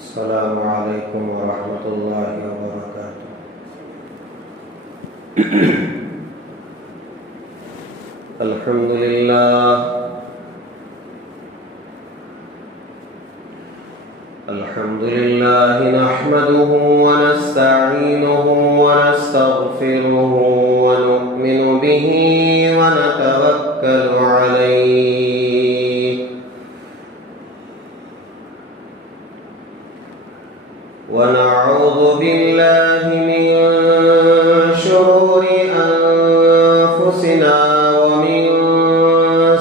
السلام علیکم ورحمۃ اللہ وبرکاتہ۔ الحمد للہ نحمده ونستعینه ونستغفره ونؤمن به ونتوکل علیہ ونعوذ باللہ من شرور انفسنا ومن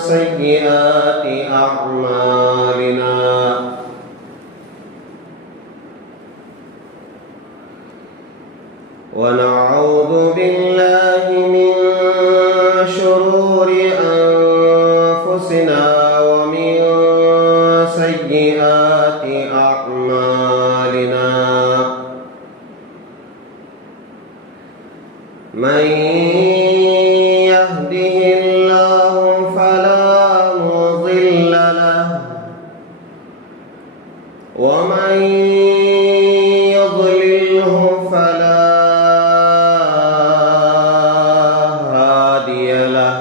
سیئات اعمالنا ونعوذ باللہ من شرور انفسنا ومن سیئات اعمالنا من يهده الله فلا مضل له ومن يضلله فلا هادي له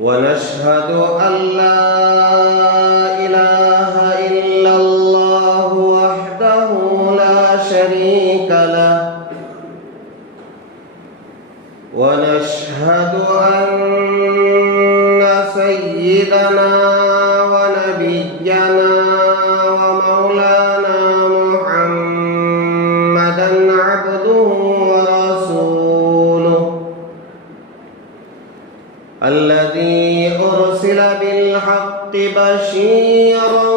ونشهد أن لا إله إلا الله وحده لا شريك له ونشهد أن سيدنا ونبينا ومولانا محمدا عبده ورسوله الذي أرسل بالحق بشيرا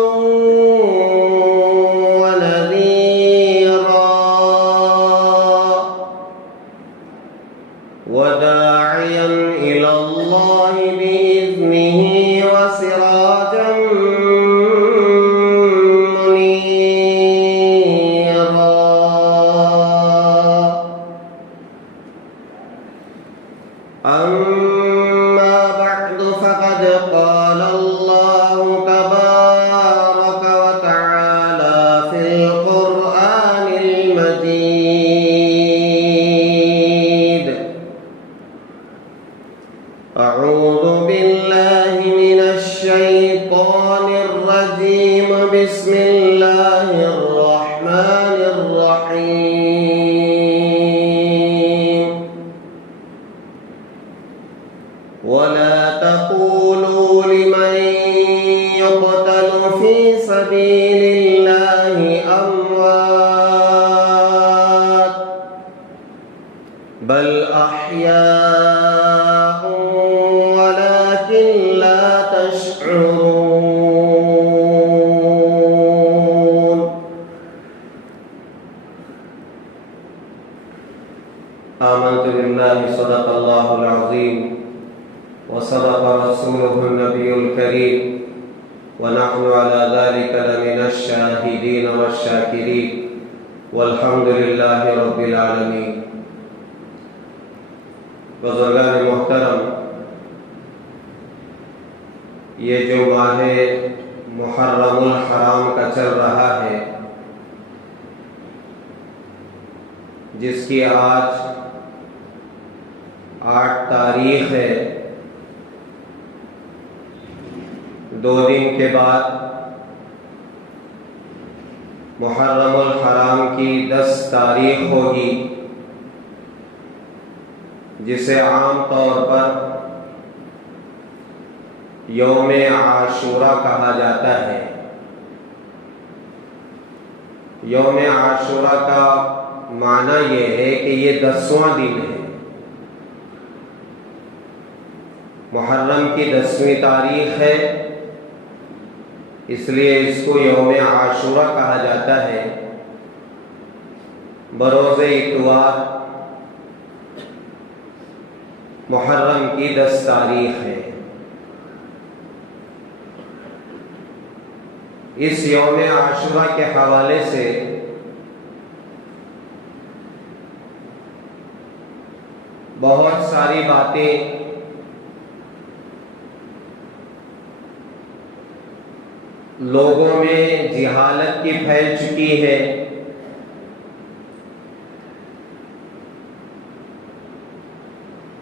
وداعيا إلى الله بإذنه وسراجا منيرا أما بعد فقد قال الله تبارك وتعالى في القرآن المجيد: أعوذ بالله من الشيطان الرجيم. بسم الله الرحمن الرحيم. ولا تقولوا لمن يقتل في سبيل الله أموات بل أحياء ولكن لا تشعرون. آمنت بالله صدق الله العظيم وصدق رسوله النبي الكريم ونحن على ذلك لمن الشاهدين والشاكرين والحمد لله رب العالمين. بزرگان محترم، یہ جو ماہ محرم الحرام کا چل رہا ہے، جس کی آج 8 تاریخ ہے، 2 دن کے بعد محرم الحرام کی 10 تاریخ ہوگی، جسے عام طور پر یوم عاشوراء کہا جاتا ہے۔ یوم عاشوراء کا معنی یہ ہے کہ یہ 10واں دن ہے۔ محرم کی 10ویں تاریخ ہے، اس لیے اس کو یوم عاشوراء کہا جاتا ہے۔ بروز اتوار محرم کی 10 تاریخ ہے۔ اس یوم عاشوراء کے حوالے سے بہت ساری باتیں لوگوں میں جہالت کی پھیل چکی ہے،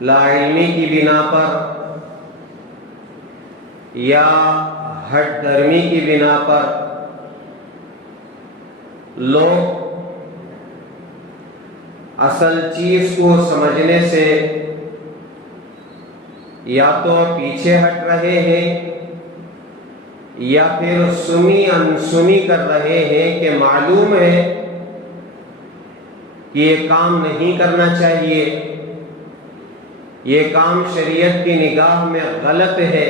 لا علمی کی بنا پر یا ہٹ درمی کی بنا پر لوگ اصل چیز کو سمجھنے سے یا تو پیچھے ہٹ رہے ہیں یا پھر سنی انسنی کر رہے ہیں کہ معلوم ہے کہ یہ کام نہیں کرنا چاہیے، یہ کام شریعت کی نگاہ میں غلط ہے،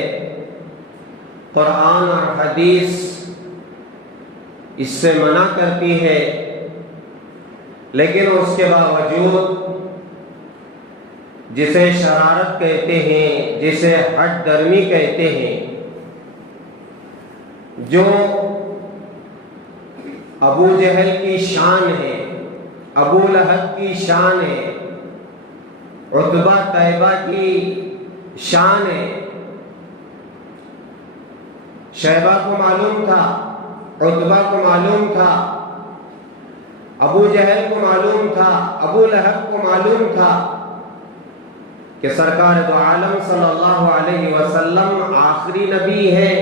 قرآن اور حدیث اس سے منع کرتی ہے، لیکن اس کے باوجود جسے شرارت کہتے ہیں، جسے ہٹ درمی کہتے ہیں، جو ابو جہل کی شان ہے، ابو لہب کی شان ہے، عتبہ طیبہ کی شان ہے، شیبہ کو معلوم تھا، عتبہ کو معلوم تھا، ابو جہل کو معلوم تھا، ابو لہب کو معلوم تھا کہ سرکار دو عالم صلی اللہ علیہ وسلم آخری نبی ہے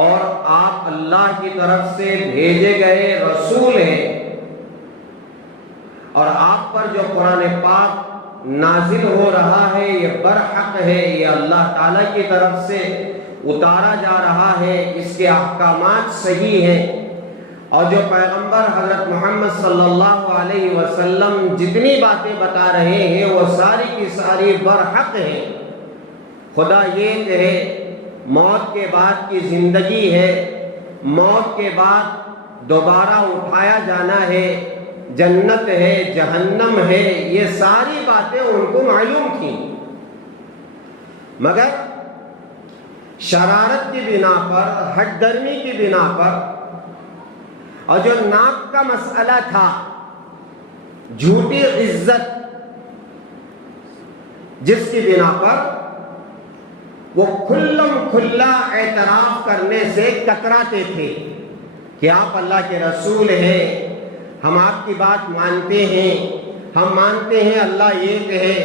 اور آپ اللہ کی طرف سے بھیجے گئے رسول ہیں، اور آپ پر جو قرآن پاک نازل ہو رہا ہے یہ برحق ہے، یہ اللہ تعالیٰ کی طرف سے اتارا جا رہا ہے، اس کے احکامات صحیح ہیں، اور جو پیغمبر حضرت محمد صلی اللہ علیہ وسلم جتنی باتیں بتا رہے ہیں وہ ساری کی ساری برحق ہیں۔ خدا یہ کہے موت کے بعد کی زندگی ہے، موت کے بعد دوبارہ اٹھایا جانا ہے، جنت ہے، جہنم ہے، یہ ساری باتیں ان کو معلوم تھیں، مگر شرارت کی بنا پر، ہٹ درمی کی بنا پر، اور جو ناک کا مسئلہ تھا، جھوٹی عزت جس کی بنا پر وہ کھلم کھلا اعتراف کرنے سے کتراتے تھے کہ آپ اللہ کے رسول ہیں، ہم آپ کی بات مانتے ہیں، ہم مانتے ہیں اللہ یہ کہے،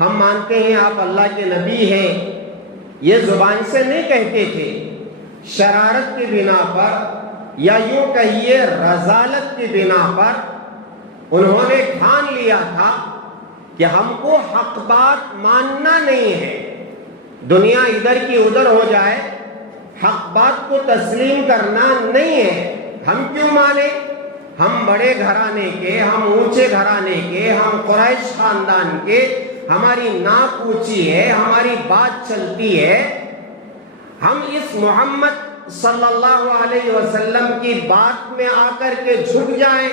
ہم مانتے ہیں آپ اللہ کے نبی ہیں، یہ زبان سے نہیں کہتے تھے، شرارت کی بنا پر یا یوں کہیے رذالت کی بنا پر انہوں نے ٹھان لیا تھا کہ ہم کو حق بات ماننا نہیں ہے، دنیا ادھر کی ادھر ہو جائے، حق بات کو تسلیم کرنا نہیں ہے، ہم کیوں مانیں، ہم بڑے گھرانے کے، ہم اونچے گھرانے کے، ہم قریش خاندان کے، ہماری ناک اونچی ہے، ہماری بات چلتی ہے، ہم اس محمد صلی اللہ علیہ وسلم کی بات میں آ کر کے جھک جائیں،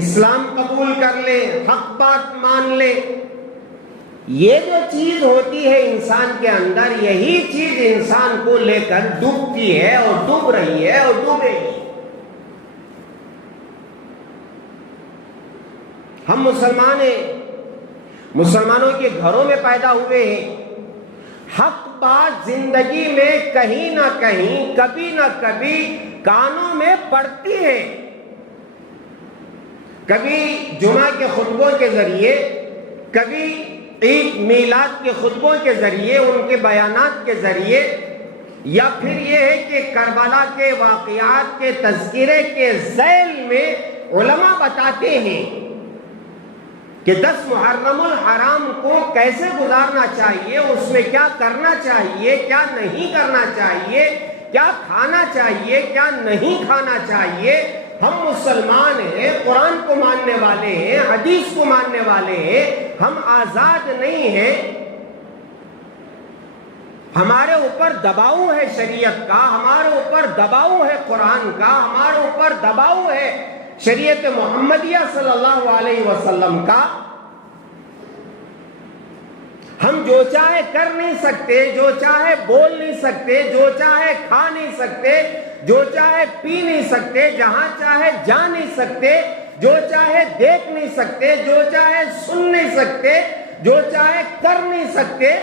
اسلام قبول کر لیں، حق بات مان لیں۔ یہ جو چیز ہوتی ہے انسان کے اندر، یہی چیز انسان کو لے کر ڈوبتی ہے اور ڈوب رہی ہے اور ڈوبے گی۔ ہم مسلمان ہیں، مسلمانوں کے گھروں میں پیدا ہوئے ہیں، حق بات زندگی میں کہیں نہ کہیں، کبھی نہ کبھی کانوں میں پڑتی ہے، کبھی جمعہ کے خطبوں کے ذریعے، کبھی عید میلاد کے خطبوں کے ذریعے، ان کے بیانات کے ذریعے، یا پھر یہ ہے کہ کربلا کے واقعات کے تذکرے کے ذیل میں علماء بتاتے ہیں کہ 10 محرم الحرام کو کیسے گزارنا چاہیے، اس میں کیا کرنا چاہیے، کیا نہیں کرنا چاہیے، کیا کھانا چاہیے، کیا نہیں کھانا چاہیے۔ ہم مسلمان ہیں، قرآن کو ماننے والے ہیں، حدیث کو ماننے والے ہیں، ہم آزاد نہیں ہیں، ہمارے اوپر دباؤ ہے شریعت کا، ہمارے اوپر دباؤ ہے قرآن کا، ہمارے اوپر دباؤ ہے شریعت محمدیہ صلی اللہ علیہ وسلم کا۔ ہم جو چاہے کر نہیں سکتے، جو چاہے بول نہیں سکتے، جو چاہے کھا نہیں سکتے، جو چاہے پی نہیں سکتے، جہاں چاہے جا نہیں سکتے، جو چاہے دیکھ نہیں سکتے، جو چاہے سن نہیں سکتے، جو چاہے کر نہیں سکتے۔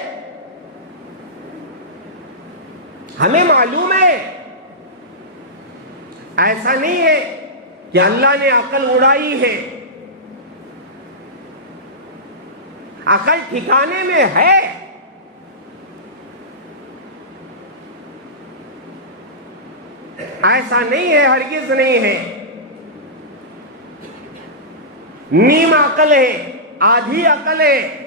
ہمیں معلوم ہے ایسا نہیں ہے کہ اللہ نے عقل اڑائی ہے، عقل ٹھکانے میں ہے۔ ایسا نہیں ہے، ہرگز نہیں ہے۔ نیم عقل ہے، آدھی عقل ہے۔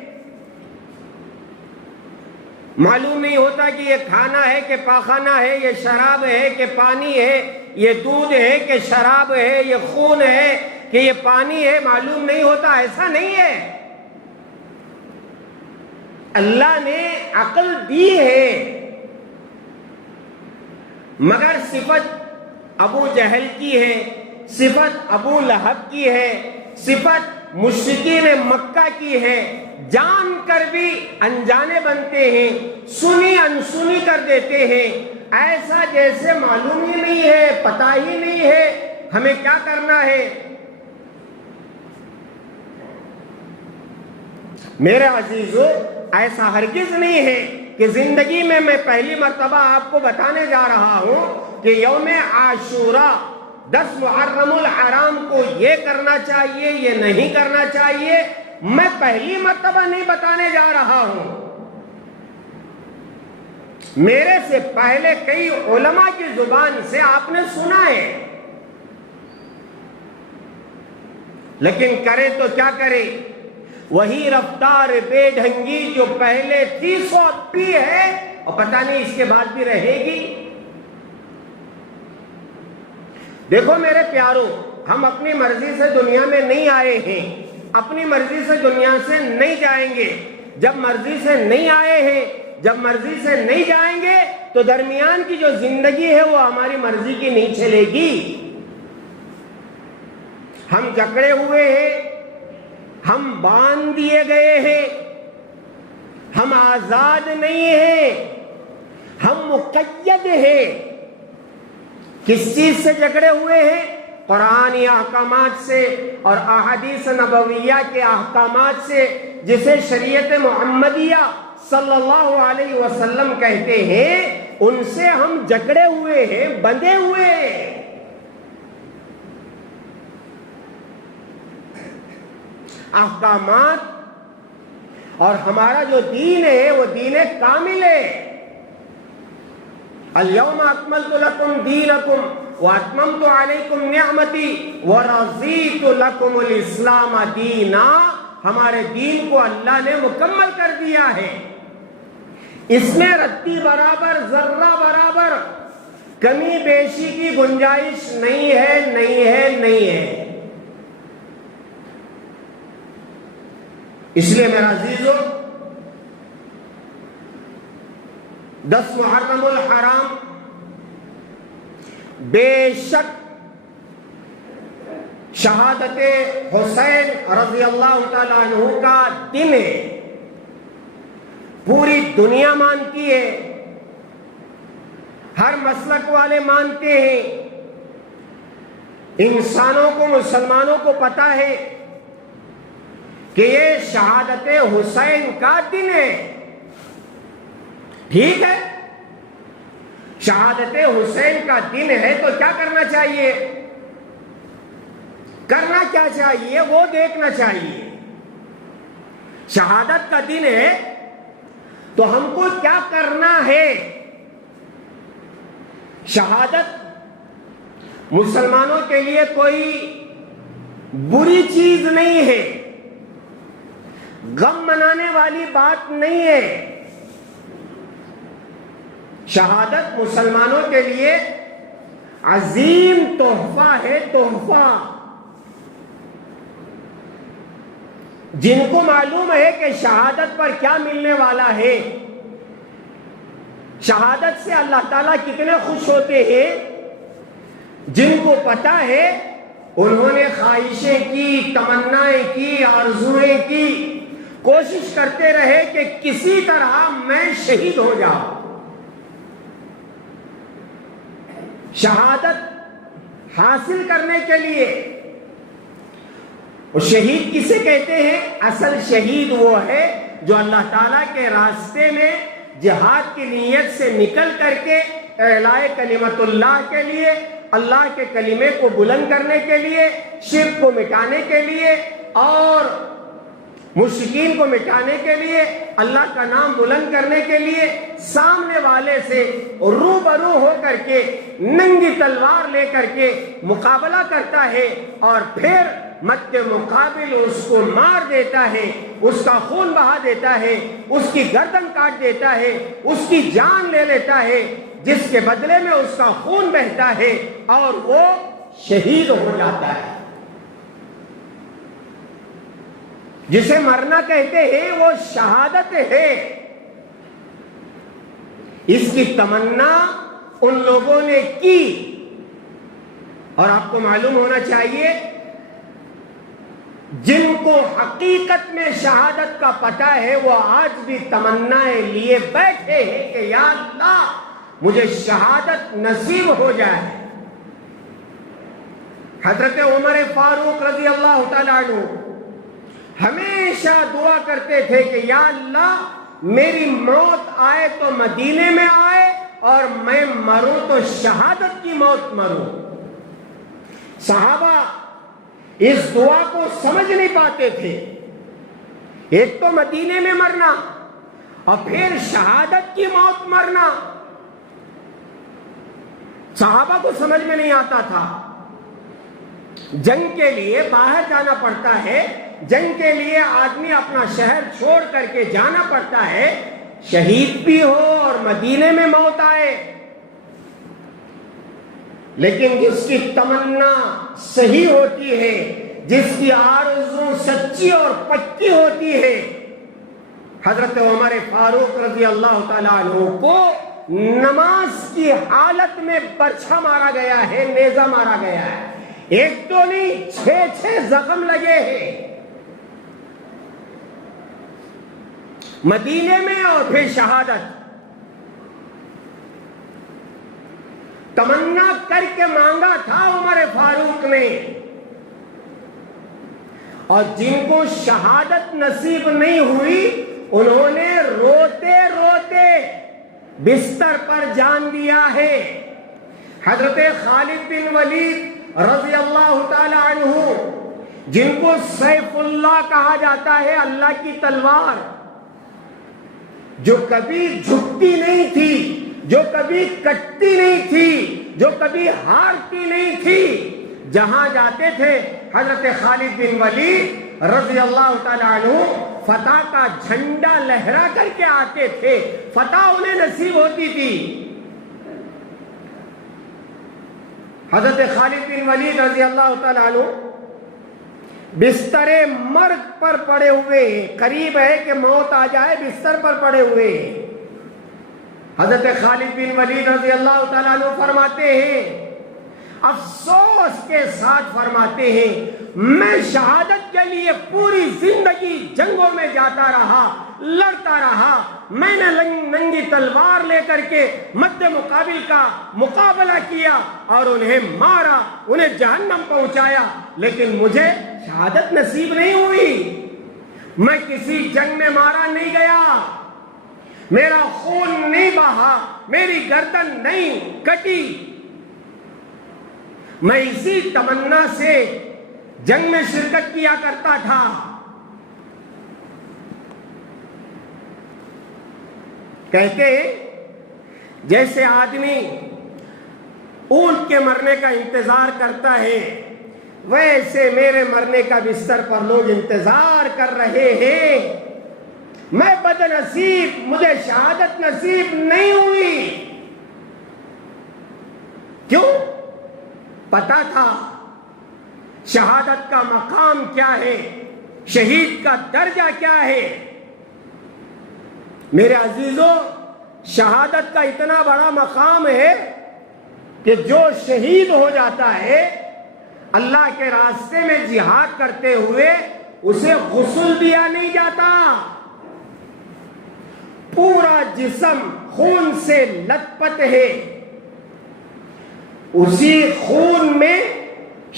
معلوم نہیں ہوتا کہ یہ کھانا ہے کہ پاخانہ ہے، یہ شراب ہے کہ پانی ہے، یہ دودھ ہے کہ شراب ہے، یہ خون ہے کہ یہ پانی ہے، معلوم نہیں ہوتا۔ ایسا نہیں ہے۔ اللہ نے عقل دی ہے، مگر صفت ابو جہل کی ہے، صفت ابو لہب کی ہے، صفت مشرکین مکہ کی ہے۔ جان کر بھی انجانے بنتے ہیں، سنی انسنی کر دیتے ہیں، ایسا جیسے معلوم ہی نہیں ہے، پتہ ہی نہیں ہے ہمیں کیا کرنا ہے۔ میرے عزیزو، ایسا ہرگز نہیں ہے کہ زندگی میں پہلی مرتبہ آپ کو بتانے جا رہا ہوں کہ یوم عاشوراء 10 محرم الحرام کو یہ کرنا چاہیے، یہ نہیں کرنا چاہیے، میں پہلی مرتبہ نہیں بتانے جا رہا ہوں۔ میرے سے پہلے کئی علماء کی زبان سے آپ نے سنا ہے، لیکن کرے تو کیا کرے؟ وہی رفتار بے ڈھنگی جو پہلے تھی سو اب بھی ہے، اور پتہ نہیں اس کے بعد بھی رہے گی۔ دیکھو میرے پیارو، ہم اپنی مرضی سے دنیا میں نہیں آئے ہیں، اپنی مرضی سے دنیا سے نہیں جائیں گے۔ جب مرضی سے نہیں آئے ہیں، جب مرضی سے نہیں جائیں گے تو درمیان کی جو زندگی ہے وہ ہماری مرضی کی نہیں چلے گی۔ ہم جکڑے ہوئے ہیں، ہم باندھ دیے گئے ہیں، ہم آزاد نہیں ہیں، ہم مقید ہیں۔ کس چیز سے جکڑے ہوئے ہیں؟ قرآنی احکامات سے اور احادیث نبویہ کے احکامات سے، جسے شریعت محمدیہ صلی اللہ علیہ وسلم کہتے ہیں، ان سے ہم جکڑے ہوئے ہیں، بندھے ہوئے ہیں۔ احکامات اور ہمارا جو دین ہے وہ دین کامل ہے۔ الیوم اکملت لکم دینکم واتممت علیکم نعمتی ورضیت لکم الاسلام دینا۔ ہمارے دین کو اللہ نے مکمل کر دیا ہے، اس میں رتی برابر، ذرہ برابر کمی بیشی کی گنجائش نہیں ہے، نہیں ہے، نہیں ہے۔ اس لیے میرا عزیزو، 10 محرم الحرام بے شک شہادت حسین رضی اللہ تعالیٰ عنہ کا دن ہے، پوری دنیا مانتی ہے، ہر مسلک والے مانتے ہیں، انسانوں کو، مسلمانوں کو پتہ ہے کہ یہ شہادت حسین کا دن ہے۔ ٹھیک ہے، شہادت حسین کا دن ہے تو کیا کرنا چاہیے؟ کرنا کیا چاہیے وہ دیکھنا چاہیے۔ شہادت کا دن ہے تو ہم کو کیا کرنا ہے؟ شہادت مسلمانوں کے لیے کوئی بری چیز نہیں ہے، غم منانے والی بات نہیں ہے۔ شہادت مسلمانوں کے لیے عظیم تحفہ ہے، تحفہ۔ جن کو معلوم ہے کہ شہادت پر کیا ملنے والا ہے، شہادت سے اللہ تعالیٰ کتنے خوش ہوتے ہیں، جن کو پتا ہے انہوں نے خواہشیں کی، تمنائیں کی، آرزویں کی، کوشش کرتے رہے کہ کسی طرح میں شہید ہو جاؤں۔ شہادت حاصل کرنے کے لیے، اور شہید کسے کہتے ہیں؟ اصل شہید وہ ہے جو اللہ تعالیٰ کے راستے میں جہاد کی نیت سے نکل کر کے اعلاء کلمت اللہ کے لیے اللہ کے کلمے کو بلند کرنے کے لیے، شرک کو مٹانے کے لیے اور مشرکین کو مٹانے کے لیے، اللہ کا نام بلند کرنے کے لیے سامنے والے سے روبرو ہو کر کے ننگی تلوار لے کر کے مقابلہ کرتا ہے اور پھر مد مقابل اس کو مار دیتا ہے، اس کا خون بہا دیتا ہے، اس کی گردن کاٹ دیتا ہے، اس کی جان لے لیتا ہے، جس کے بدلے میں اس کا خون بہتا ہے اور وہ شہید ہو جاتا ہے۔ جسے مرنا کہتے ہیں وہ شہادت ہے۔ اس کی تمنا ان لوگوں نے کی، اور آپ کو معلوم ہونا چاہیے جن کو حقیقت میں شہادت کا پتہ ہے وہ آج بھی تمنائیں لیے بیٹھے ہیں کہ یا اللہ مجھے شہادت نصیب ہو جائے۔ حضرت عمر فاروق رضی اللہ تعالیٰ عنہ ہمیشہ دعا کرتے تھے کہ یا اللہ میری موت آئے تو مدینے میں آئے اور میں مروں تو شہادت کی موت مروں۔ صحابہ اس دعا کو سمجھ نہیں پاتے تھے، ایک تو مدینے میں مرنا اور پھر شہادت کی موت مرنا، صحابہ کو سمجھ میں نہیں آتا تھا۔ جنگ کے لیے باہر جانا پڑتا ہے، جنگ کے لیے آدمی اپنا شہر چھوڑ کر کے جانا پڑتا ہے، شہید بھی ہو اور مدینے میں موت آئے، لیکن جس کی تمنا صحیح ہوتی ہے، جس کی آرزو سچی اور پکی ہوتی ہے، حضرت عمر فاروق رضی اللہ تعالیٰ عنہ کو نماز کی حالت میں برچھا مارا گیا ہے، نیزہ مارا گیا ہے، ایک تو نہیں 6 زخم لگے ہیں مدینے میں، اور پھر شہادت تمنا کر کے مانگا تھا عمر فاروق نے، اور جن کو شہادت نصیب نہیں ہوئی انہوں نے روتے روتے بستر پر جان دیا ہے۔ حضرت خالد بن ولید رضی اللہ تعالی عنہ جن کو سیف اللہ کہا جاتا ہے، اللہ کی تلوار، جو کبھی جھکتی نہیں تھی، جو کبھی کٹتی نہیں تھی، جو کبھی ہارتی نہیں تھی، جہاں جاتے تھے حضرت خالد بن ولید رضی اللہ تعالی عنہ فتح کا جھنڈا لہرا کر کے آتے تھے، فتح انہیں نصیب ہوتی تھی۔ حضرت خالد بن ولید رضی اللہ تعالی عنہ بستر مرگ پر پڑے ہوئے ہیں، قریب ہے کہ موت آ جائے، بستر پر پڑے ہوئے ہیں۔ حضرت خالد بن ولید رضی اللہ تعالیٰ عنہ فرماتے ہیں، افسوس کے ساتھ فرماتے ہیں، میں شہادت کے لیے پوری زندگی جنگوں میں جاتا رہا، لڑتا رہا، میں نے ننگی تلوار لے کر کے مد مقابل کا مقابلہ کیا اور انہیں مارا، انہیں جہنم پہنچایا، لیکن مجھے شہادت نصیب نہیں ہوئی۔ میں کسی جنگ میں مارا نہیں گیا، میرا خون نہیں بہا، میری گردن نہیں کٹی، میں اسی تمنا سے جنگ میں شرکت کیا کرتا تھا۔ کہتے ہیں جیسے آدمی اونٹ کے مرنے کا انتظار کرتا ہے، ویسے میرے مرنے کا بستر پر لوگ انتظار کر رہے ہیں۔ میں بد نصیب، مجھے شہادت نصیب نہیں ہوئی۔ کیوں؟ پتا تھا شہادت کا مقام کیا ہے، شہید کا درجہ کیا ہے۔ میرے عزیزوں، شہادت کا اتنا بڑا مقام ہے کہ جو شہید ہو جاتا ہے اللہ کے راستے میں جہاد کرتے ہوئے، اسے غسل دیا نہیں جاتا، پورا جسم خون سے لت پت ہے، اسی خون میں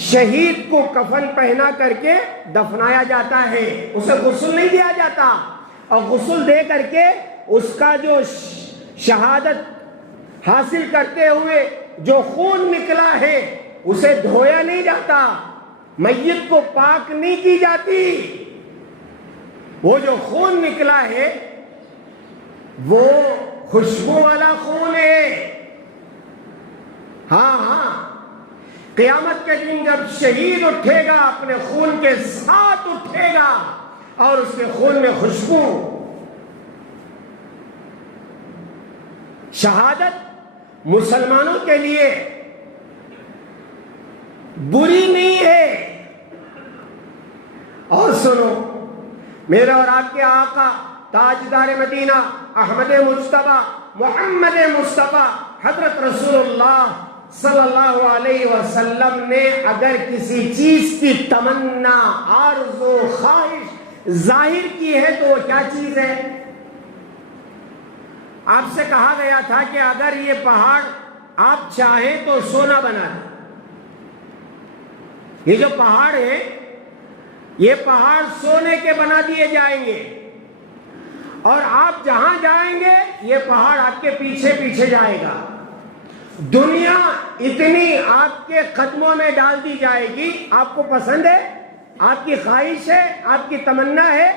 شہید کو کفن پہنا کر کے دفنایا جاتا ہے، اسے غسل نہیں دیا جاتا، اور غسل دے کر کے اس کا جو شہادت حاصل کرتے ہوئے جو خون نکلا ہے اسے دھویا نہیں جاتا، میت کو پاک نہیں کی جاتی، وہ جو خون نکلا ہے وہ خوشبو والا خون ہے۔ ہاں قیامت کے دن جب شہید اٹھے گا اپنے خون کے ساتھ اٹھے گا اور اس کے خون میں خوشبو۔ شہادت مسلمانوں کے لیے بری نہیں ہے۔ اور سنو، میرا اور آپ کے آقا تاجدار مدینہ احمد مجتبی محمد مصطفیٰ حضرت رسول اللہ صلی اللہ علیہ وسلم نے اگر کسی چیز کی تمنا، آرزو، خواہش ظاہر کی ہے تو وہ کیا چیز ہے؟ آپ سے کہا گیا تھا کہ اگر یہ پہاڑ آپ چاہیں تو سونا بنا دیں۔ یہ جو پہاڑ ہے یہ پہاڑ سونے کے بنا دیے جائیں گے، اور آپ جہاں جائیں گے یہ پہاڑ آپ کے پیچھے پیچھے جائے گا۔ دنیا اتنی آپ کے قدموں میں ڈال دی جائے گی۔ آپ کو پسند ہے؟ آپ کی خواہش ہے؟ آپ کی تمنا ہے؟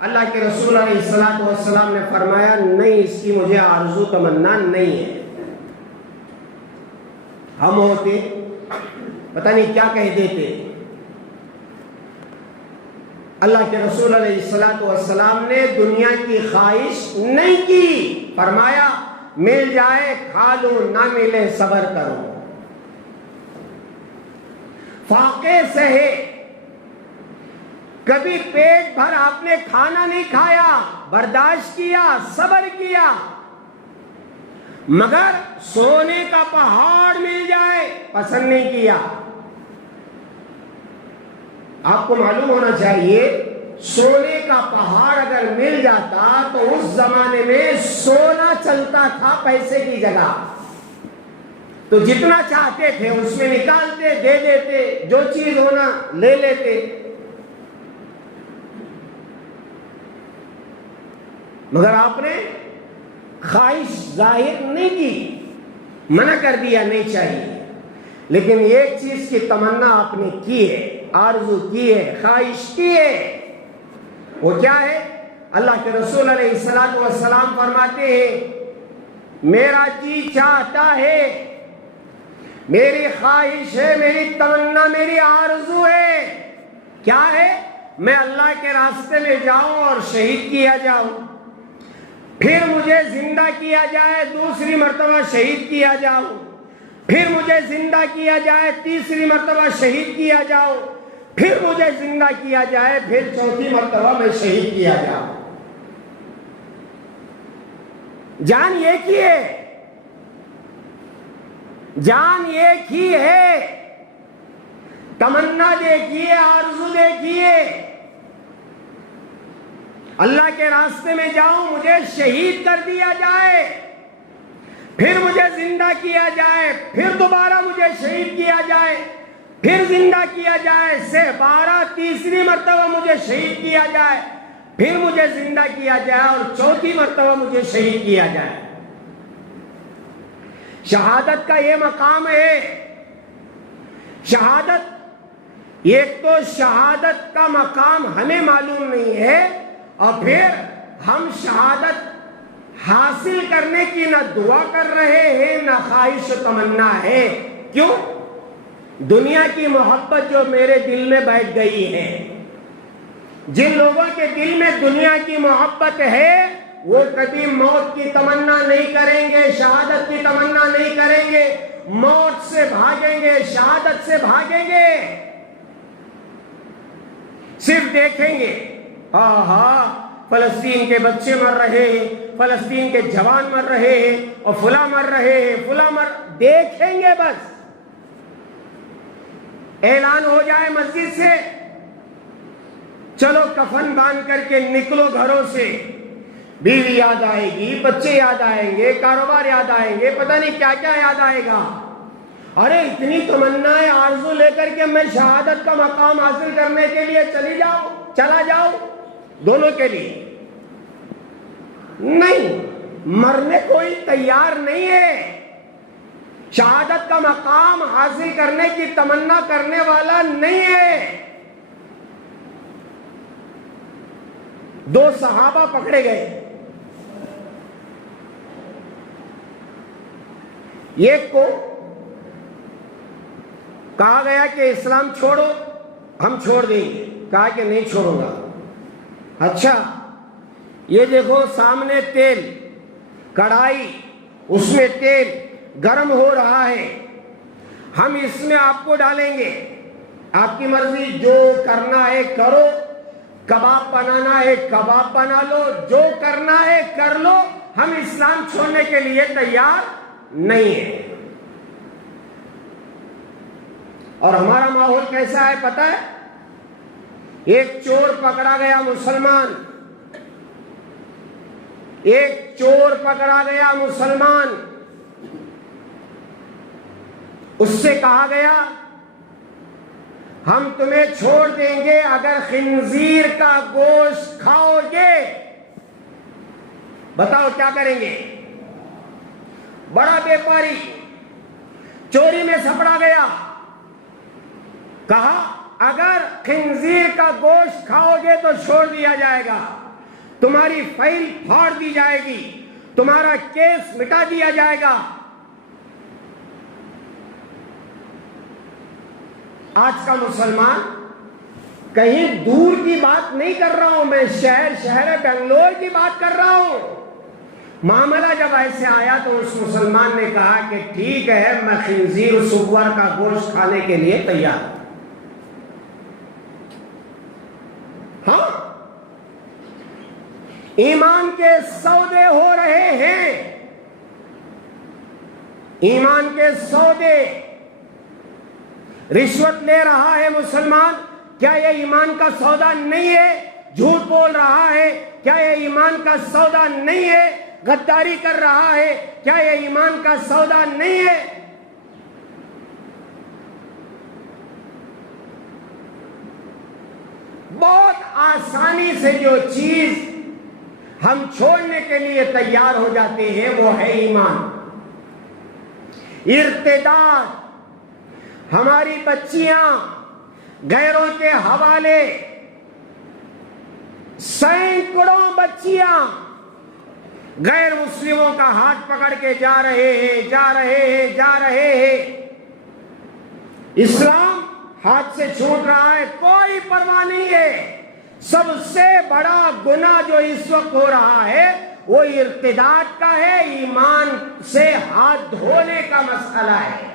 اللہ کے رسول علیہ السلام نے فرمایا نہیں، اس کی مجھے آرزو تمنا نہیں ہے۔ ہم ہوتے پتہ نہیں کیا کہہ دیتے۔ اللہ کے رسول علیہ السلام نے دنیا کی خواہش نہیں کی، فرمایا مل جائے کھا لو، نہ ملے صبر کرو۔ فاقے سہے، کبھی پیٹ بھر آپ نے کھانا نہیں کھایا، برداشت کیا، صبر کیا، مگر سونے کا پہاڑ مل جائے پسند نہیں کیا۔ آپ کو معلوم ہونا چاہیے سونے کا پہاڑ اگر مل جاتا تو اس زمانے میں سونا چلتا تھا پیسے کی جگہ، تو جتنا چاہتے تھے اس میں نکالتے، دے دیتے، جو چیز ہونا لے لیتے۔ مگر آپ نے خواہش ظاہر نہیں کی، منع کر دیا نہیں چاہیے، لیکن ایک چیز کی تمنا آپ نے کی ہے، آرزو کی ہے، خواہش کی ہے۔ وہ کیا ہے؟ اللہ کے رسول علیہ السلام فرماتے ہیں میرا جی چاہتا ہے، میری خواہش ہے، میری تمنا، میری آرزو ہے، کیا ہے؟ میں اللہ کے راستے میں جاؤں اور شہید کیا جاؤں، پھر مجھے زندہ کیا جائے، دوسری مرتبہ شہید کیا جاؤں، پھر مجھے زندہ کیا جائے، تیسری مرتبہ شہید کیا جاؤں، پھر مجھے زندہ کیا جائے، پھر چوتھی مرتبہ میں شہید کیا جاؤں۔ جان ایک ہی ہے، جان ایک ہی ہے، تمنا دیکھیے، آرزو دیکھیے، اللہ کے راستے میں جاؤں، مجھے شہید کر دیا جائے، پھر مجھے زندہ کیا جائے، پھر دوبارہ مجھے شہید کیا جائے، پھر زندہ کیا جائے، سے 12 تیسری مرتبہ مجھے شہید کیا جائے، پھر مجھے زندہ کیا جائے، اور چوتھی مرتبہ مجھے شہید کیا جائے۔ شہادت کا یہ مقام ہے۔ شہادت، ایک تو شہادت کا مقام ہمیں معلوم نہیں ہے، اور پھر ہم شہادت حاصل کرنے کی نہ دعا کر رہے ہیں نہ خواہش و تمنا ہے۔ کیوں؟ دنیا کی محبت جو میرے دل میں بیٹھ گئی ہے، جن لوگوں کے دل میں دنیا کی محبت ہے وہ کبھی موت کی تمنا نہیں کریں گے، شہادت کی تمنا نہیں کریں گے، موت سے بھاگیں گے، شہادت سے بھاگیں گے، صرف دیکھیں گے فلسطین کے بچے مر رہے ہیں، فلسطین کے جوان مر رہے ہیں، اور فلاں مر رہے ہیں، فلاں دیکھیں گے، بس اعلان ہو جائے مسجد سے چلو کفن باندھ کر کے نکلو گھروں سے، بیوی یاد آئے گی، بچے یاد آئیں گے، کاروبار یاد آئیں گے، پتہ نہیں کیا کیا یاد آئے گا۔ ارے اتنی تمنا آرزو لے کر کے میں شہادت کا مقام حاصل کرنے کے لیے چلا جاؤ دونوں کے لیے نہیں، مرنے کوئی تیار نہیں ہے۔ شہادت کا مقام حاصل کرنے کی تمنا کرنے والا نہیں ہے۔ 2 صحابہ پکڑے گئے، ایک کو کہا گیا کہ اسلام چھوڑو، ہم چھوڑ دیں گے، کہا کہ نہیں چھوڑوں گا۔ اچھا یہ دیکھو سامنے تیل، کڑھائی، اس میں تیل گرم ہو رہا ہے، ہم اس میں آپ کو ڈالیں گے، آپ کی مرضی، جو کرنا ہے کرو، کباب بنانا ہے کباب بنا لو، جو کرنا ہے کر لو، ہم اسلام چھوڑنے کے لیے تیار نہیں ہیں۔ اور ہمارا ماحول کیسا ہے پتہ ہے؟ ایک چور پکڑا گیا مسلمان، ایک چور پکڑا گیا مسلمان، اس سے کہا گیا ہم تمہیں چھوڑ دیں گے اگر خنزیر کا گوشت کھاؤ گے۔ بتاؤ کیا کریں گے؟ بڑا بیپاری چوری میں سپڑا گیا، کہا اگر خنزیر کا گوشت کھاؤ گے تو چھوڑ دیا جائے گا، تمہاری فائل پھاڑ دی جائے گی، تمہارا کیس مٹا دیا جائے گا۔ آج کا مسلمان، کہیں دور کی بات نہیں کر رہا ہوں میں، شہر بنگلور کی بات کر رہا ہوں، معاملہ جب ایسے آیا تو اس مسلمان نے کہا کہ ٹھیک ہے میں خنزیر سور کا گوشت کھانے کے لیے تیار ہوں۔ ہاں ایمان کے سودے ہو رہے ہیں، ایمان کے سودے، رشوت لے رہا ہے مسلمان، کیا یہ ایمان کا سودا نہیں ہے؟ جھوٹ بول رہا ہے، کیا یہ ایمان کا سودا نہیں ہے؟ غداری کر رہا ہے، کیا یہ ایمان کا سودا نہیں ہے؟ بہت آسانی سے جو چیز ہم چھوڑنے کے لیے تیار ہو جاتے ہیں وہ ہے ایمان۔ ارتداد، ہماری بچیاں غیروں کے حوالے، سینکڑوں بچیاں غیر مسلموں کا ہاتھ پکڑ کے جا رہے ہیں۔ اسلام ہاتھ سے چھوٹ رہا ہے، کوئی پرواہ نہیں ہے۔ سب سے بڑا گناہ جو اس وقت ہو رہا ہے وہ ارتداد کا ہے، ایمان سے ہاتھ دھونے کا مسئلہ ہے۔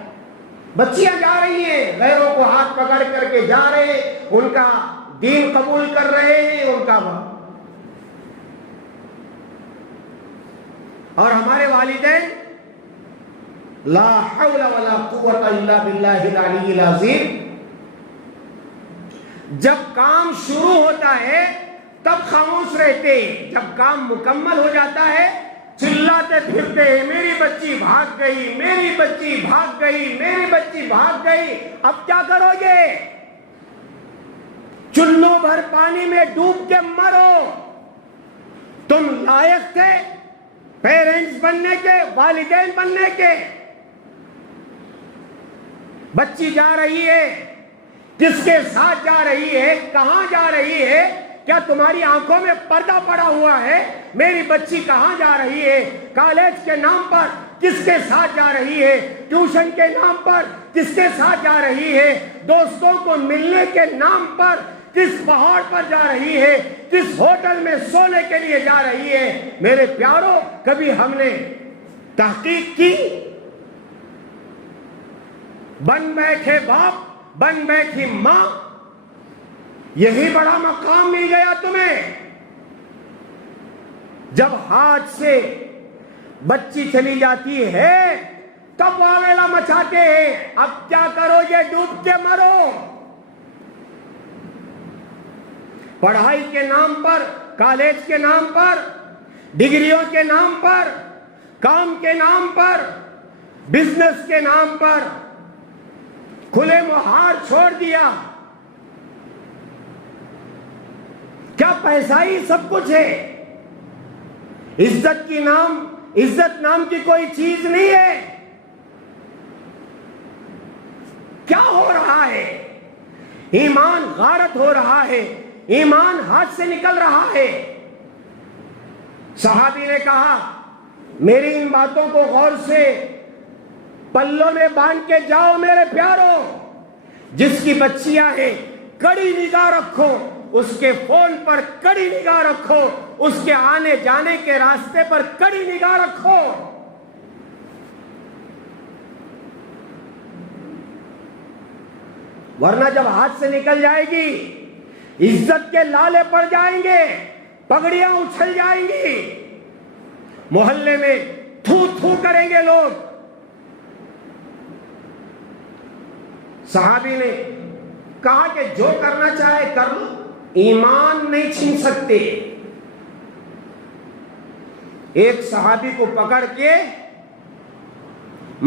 بچیاں جا رہی ہیں، غیروں کو ہاتھ پکڑ کر کے جا رہے ہیں، ان کا دین قبول کر رہے ہیں، ان کا اور ہمارے والدین لا حول ولا قوت الا باللہ العلی العظیم، جب کام شروع ہوتا ہے تب خاموش رہتے ہیں، جب کام مکمل ہو جاتا ہے چلاتے پھرتے ہیں، میری بچی بھاگ گئی، میری بچی بھاگ گئی، میری بچی بھاگ گئی۔ اب کیا کرو گے؟ چلو بھر پانی میں ڈوب کے مرو۔ تم لائق تھے پیرنٹس بننے کے، والدین بننے کے۔ بچی جا رہی ہے، کس کے ساتھ جا رہی ہے، کہاں جا رہی ہے؟ کیا تمہاری آنکھوں میں پردہ پڑا ہوا ہے؟ میری بچی کہاں جا رہی ہے؟ کالج کے نام پر کس کے ساتھ جا رہی ہے؟ ٹیوشن کے نام پر کس کے ساتھ جا رہی ہے؟ دوستوں کو ملنے کے نام پر کس پہاڑ پر جا رہی ہے؟ کس ہوٹل میں سونے کے لیے جا رہی ہے؟ میرے پیارو، کبھی ہم نے تحقیق کی؟ بن بیٹھے باپ، بن بیٹھی ماں، یہی بڑا مقام مل گیا تمہیں۔ جب ہاتھ سے بچی چلی جاتی ہے تب واویلا مچاتے ہیں، اب کیا کرو گے؟ ڈوب کے مرو۔ پڑھائی کے نام پر، کالج کے نام پر، ڈگریوں کے نام پر، کام کے نام پر، بزنس کے نام پر کھلے مہار چھوڑ دیا۔ کیا پیسہ ہی سب کچھ ہے؟ عزت نام کی کوئی چیز نہیں ہے۔ کیا ہو رہا ہے؟ ایمان غارت ہو رہا ہے، ایمان ہاتھ سے نکل رہا ہے۔ صحابی نے کہا میری ان باتوں کو غور سے پلوں میں باندھ کے جاؤ میرے پیارو، جس کی بچیاں ہیں کڑی نگاہ رکھو، اس کے فون پر کڑی نگاہ رکھو، اس کے آنے جانے کے راستے پر کڑی نگاہ رکھو۔ ورنہ جب ہاتھ سے نکل جائے گی عزت کے لالے پڑ جائیں گے، پگڑیاں اچھل جائیں گی، محلے میں تھو تھو کریں گے لوگ۔ صحابی نے کہا کہ جو کرنا چاہے کر لو، ایمان نہیں چھین سکتے۔ ایک صحابی کو پکڑ کے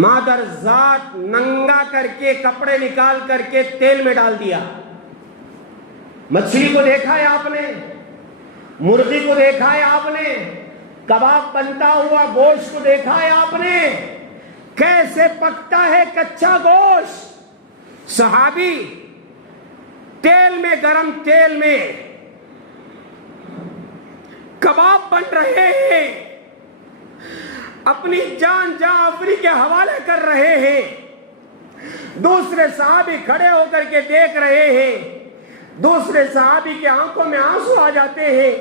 مادر ذات ننگا کر کے کپڑے نکال کر کے تیل میں ڈال دیا۔ مچھلی کو دیکھا ہے آپ نے، مرغی کو دیکھا ہے آپ نے، کباب بنتا ہوا گوشت کو دیکھا ہے آپ نے، کیسے پکتا ہے کچا گوشت۔ صحابی تیل میں، گرم تیل میں کباب بن رہے ہیں، اپنی جان جعفری کے حوالے کر رہے ہیں۔ دوسرے صحابی کھڑے ہو کر کے دیکھ رہے ہیں، دوسرے صحابی کے آنکھوں میں آنسو آ جاتے ہیں۔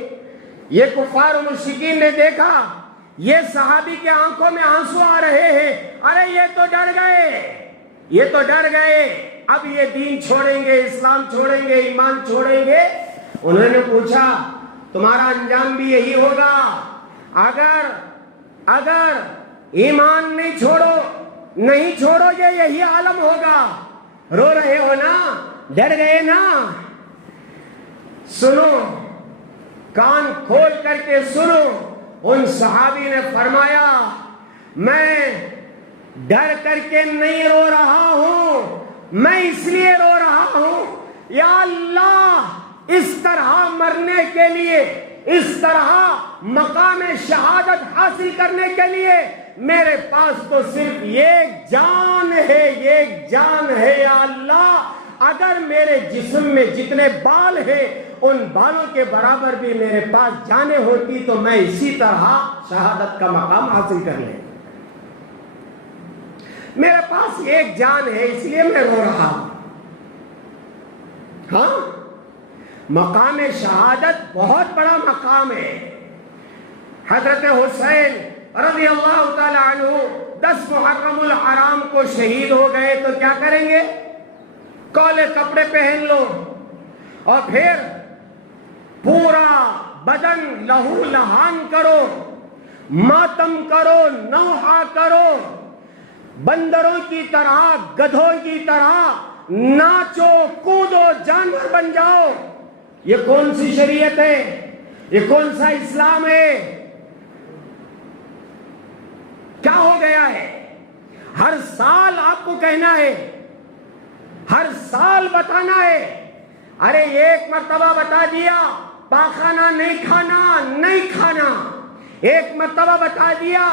یہ کفار و مشرکین نے دیکھا یہ صحابی کے آنکھوں میں آنسو آ رہے ہیں، ارے یہ تو ڈر گئے، یہ تو ڈر گئے، اب یہ دین چھوڑیں گے، اسلام چھوڑیں گے، ایمان چھوڑیں گے۔ انہوں نے پوچھا تمہارا انجام بھی یہی ہوگا؟ اگر ایمان نہیں چھوڑو گے یہی عالم ہوگا۔ رو رہے ہو نا، ڈر گئے نا؟ سنو، کان کھول کر کے سنو۔ ان صحابی نے فرمایا میں ڈر کر کے نہیں رو رہا ہوں، میں اس لیے رو رہا ہوں یا اللہ اس طرح مرنے کے لیے، اس طرح مقام شہادت حاصل کرنے کے لیے میرے پاس تو صرف ایک جان ہے، ایک جان ہے یا اللہ، اگر میرے جسم میں جتنے بال ہیں ان بالوں کے برابر بھی میرے پاس جانیں ہوتی تو میں اسی طرح شہادت کا مقام حاصل کر لیں۔ میرے پاس ایک جان ہے اس لیے میں رو رہا ہوں۔ ہاں، مقام شہادت بہت بڑا مقام ہے۔ حضرت حسین رضی اللہ تعالی عنہ 10 محرم الحرام کو شہید ہو گئے تو کیا کریں گے؟ کالے کپڑے پہن لو اور پھر پورا بدن لہو لہان کرو، ماتم کرو، نوحہ کرو، بندروں کی طرح، گدھوں کی طرح ناچو کودو، جانور بن جاؤ۔ یہ کون سی شریعت ہے؟ یہ کون سا اسلام ہے؟ کیا ہو گیا ہے؟ ہر سال آپ کو کہنا ہے، ہر سال بتانا ہے، ارے ایک مرتبہ بتا دیا پاخانہ نہیں کھانا، نہیں کھانا، ایک مرتبہ بتا دیا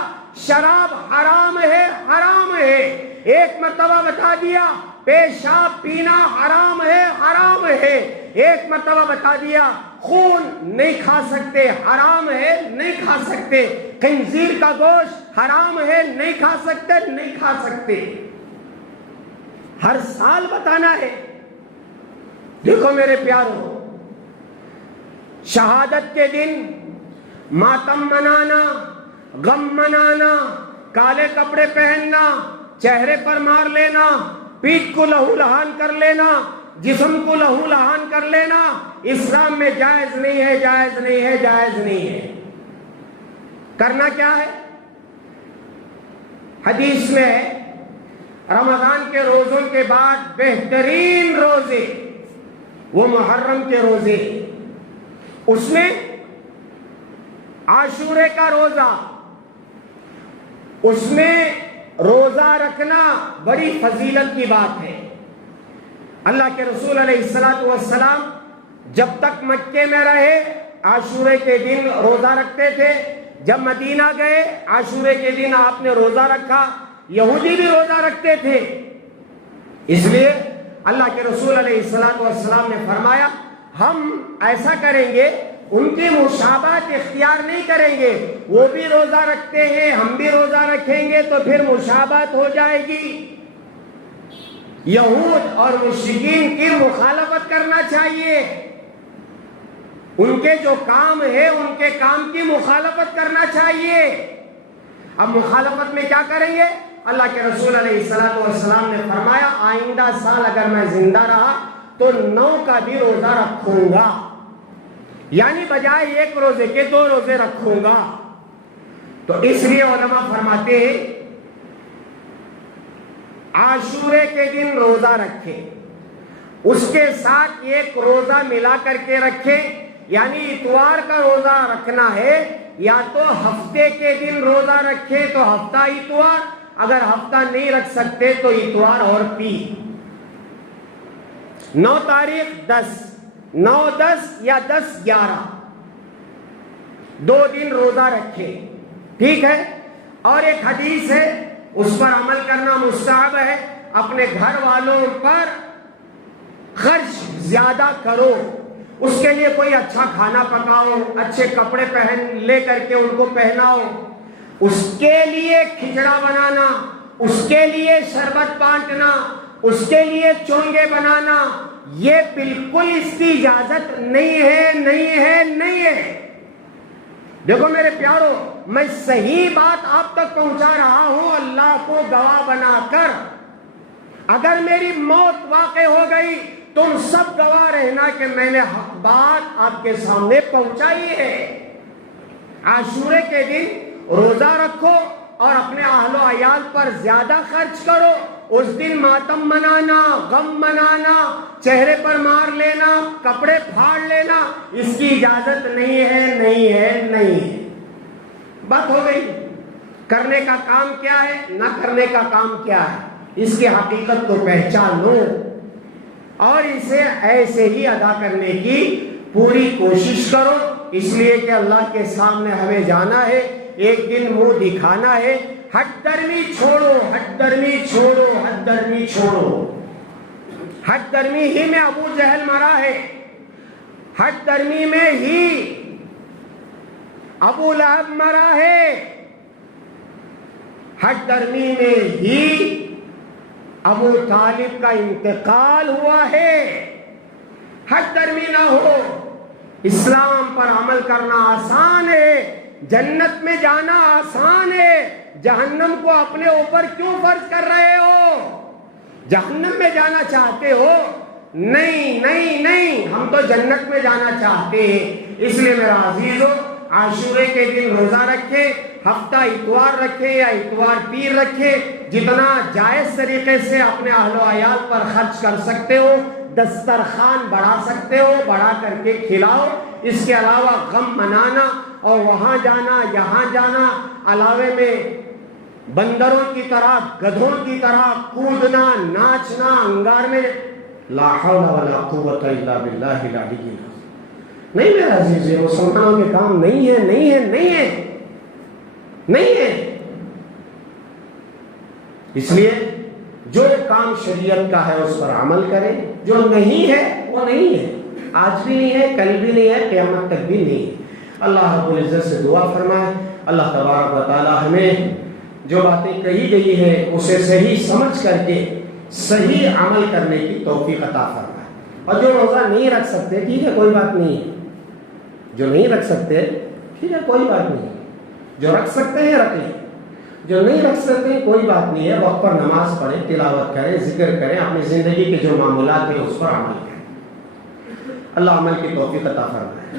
شراب حرام ہے، حرام ہے، ایک مرتبہ بتا دیا پیشاب پینا حرام ہے، حرام ہے، ایک مرتبہ بتا دیا خون نہیں کھا سکتے، حرام ہے، نہیں کھا سکتے، خنزیر کا گوشت حرام ہے، نہیں کھا سکتے، نہیں کھا سکتے۔ ہر سال بتانا ہے۔ دیکھو میرے پیارو، شہادت کے دن ماتم منانا، غم منانا، کالے کپڑے پہننا، چہرے پر مار لینا، پیٹھ کو لہو لہان کر لینا، جسم کو لہو لہان کر لینا اسلام میں جائز نہیں ہے، جائز نہیں ہے، جائز نہیں ہے۔ کرنا کیا ہے؟ حدیث میں ہے رمضان کے روزوں کے بعد بہترین روزے وہ محرم کے روزے، اس میں عاشورے کا روزہ، اس میں روزہ رکھنا بڑی فضیلت کی بات ہے۔ اللہ کے رسول علیہ السلام جب تک مکے میں رہے عاشورے کے دن روزہ رکھتے تھے، جب مدینہ گئے عاشورے کے دن آپ نے روزہ رکھا۔ یہودی بھی روزہ رکھتے تھے، اس لیے اللہ کے رسول علیہ السلام نے فرمایا ہم ایسا کریں گے، ان کی مشابہت اختیار نہیں کریں گے، وہ بھی روزہ رکھتے ہیں ہم بھی روزہ رکھیں گے تو پھر مشابہت ہو جائے گی۔ یہود اور مشرکین کی مخالفت کرنا چاہیے، ان کے جو کام ہے ان کے کام کی مخالفت کرنا چاہیے۔ اب مخالفت میں کیا کریں گے؟ اللہ کے رسول علیہ السلام نے فرمایا آئندہ سال اگر میں زندہ رہا تو 9 کا بھی روزہ رکھوں گا، یعنی بجائے 1 روزے کے 2 روزے رکھوں گا۔ تو اس لیے علماء فرماتے ہیں عاشورے کے دن روزہ رکھے، اس کے ساتھ 1 روزہ ملا کر کے رکھے، یعنی اتوار کا روزہ رکھنا ہے یا تو ہفتے کے دن روزہ رکھے تو ہفتہ اتوار، اگر ہفتہ نہیں رکھ سکتے تو اتوار اور پیر۔ 9 تاریخ 10، 9 10 یا 10 11، 2 دن روزہ رکھے، ٹھیک ہے۔ اور ایک حدیث ہے اس پر عمل کرنا مستحب ہے، اپنے گھر والوں پر خرچ زیادہ کرو، اس کے لیے کوئی اچھا کھانا پکاؤ، اچھے کپڑے پہن لے کر کے ان کو پہناؤ، اس کے لیے کھچڑا بنانا، اس کے لیے شربت بانٹنا، اس کے لیے چونگے بنانا، یہ بالکل اس کی اجازت نہیں ہے، نہیں ہے، نہیں ہے۔ دیکھو میرے پیارو، میں صحیح بات آپ تک پہنچا رہا ہوں اللہ کو گواہ بنا کر۔ اگر میری موت واقع ہو گئی تم سب گواہ رہنا کہ میں نے حق بات آپ کے سامنے پہنچائی ہے۔ عاشورے کے دن روزہ رکھو اور اپنے اہل و عیال پر زیادہ خرچ کرو، اس دن ماتم منانا، غم منانا، چہرے پر مار لینا، کپڑے پھاڑ لینا، اس کی اجازت نہیں ہے، نہیں ہے، نہیں ہے۔ بات ہو گئی۔ کرنے کا کام کیا ہے، نہ کرنے کا کام کیا ہے، اس کی حقیقت کو پہچانو اور اسے ایسے ہی ادا کرنے کی پوری کوشش کرو، اس لیے کہ اللہ کے سامنے ہمیں جانا ہے، ایک دن منہ دکھانا ہے۔ ہٹ درمی چھوڑو، ہٹ درمی چھوڑو، ہٹ درمی چھوڑو۔ ہٹ درمی ہی میں ابو جہل مرا ہے، ہٹ درمی میں ہی ابو لہب مرا ہے، ہٹ درمی میں ہی ابو طالب کا انتقال ہوا ہے۔ ہٹ درمی نہ ہو، اسلام پر عمل کرنا آسان ہے، جنت میں جانا آسان ہے، جہنم کو اپنے اوپر کیوں فرض کر رہے ہو؟ جہنم میں جانا چاہتے ہو؟ نہیں نہیں نہیں، ہم تو جنت میں جانا چاہتے ہیں۔ اس لیے میرا عزیزو، عاشورے کے دن روزہ رکھے، ہفتہ اتوار رکھے یا اتوار پیر رکھے، جتنا جائز طریقے سے اپنے اہل و عیال پر خرچ کر سکتے ہو، دسترخوان بڑھا سکتے ہو، بڑھا کر کے کھلاؤ۔ اس کے علاوہ غم منانا اور وہاں جانا یہاں جانا، علاوے میں بندروں کی طرح گدھوں کی طرح کودنا ناچنا انگار میں، لا حول ولا قوت الا باللہ العلی العظیم۔ نہیں میرا عزیز، مسلمانوں کے کام نہیں ہے، نہیں ہے، نہیں ہے، نہیں ہے۔ اس لیے جو کام شریعت کا ہے اس پر عمل کریں، جو نہیں ہے وہ نہیں ہے، آج بھی نہیں ہے، کل بھی نہیں ہے، قیامت تک بھی نہیں ہے۔ اللہ رب العزت سے دعا فرمائے اللہ تبارک و تعالی ہمیں جو باتیں کہی گئی ہے اسے صحیح سمجھ کر کے صحیح عمل کرنے کی توفیق عطا فرمائے۔ اور جو روزہ نہیں رکھ سکتے ٹھیک ہے، کوئی بات نہیں ہے، جو نہیں رکھ سکتے ٹھیک ہے، کوئی بات نہیں ہے، جو رکھ سکتے ہیں رکھ لیں، جو نہیں رکھ سکتے کوئی بات نہیں ہے، وقت پر نماز پڑھیں، تلاوت کریں، ذکر کریں، اپنی زندگی کے جو معمولات ہیں اس پر عمل کریں۔ اللہ عمل کی توفیق عطا فرمائے۔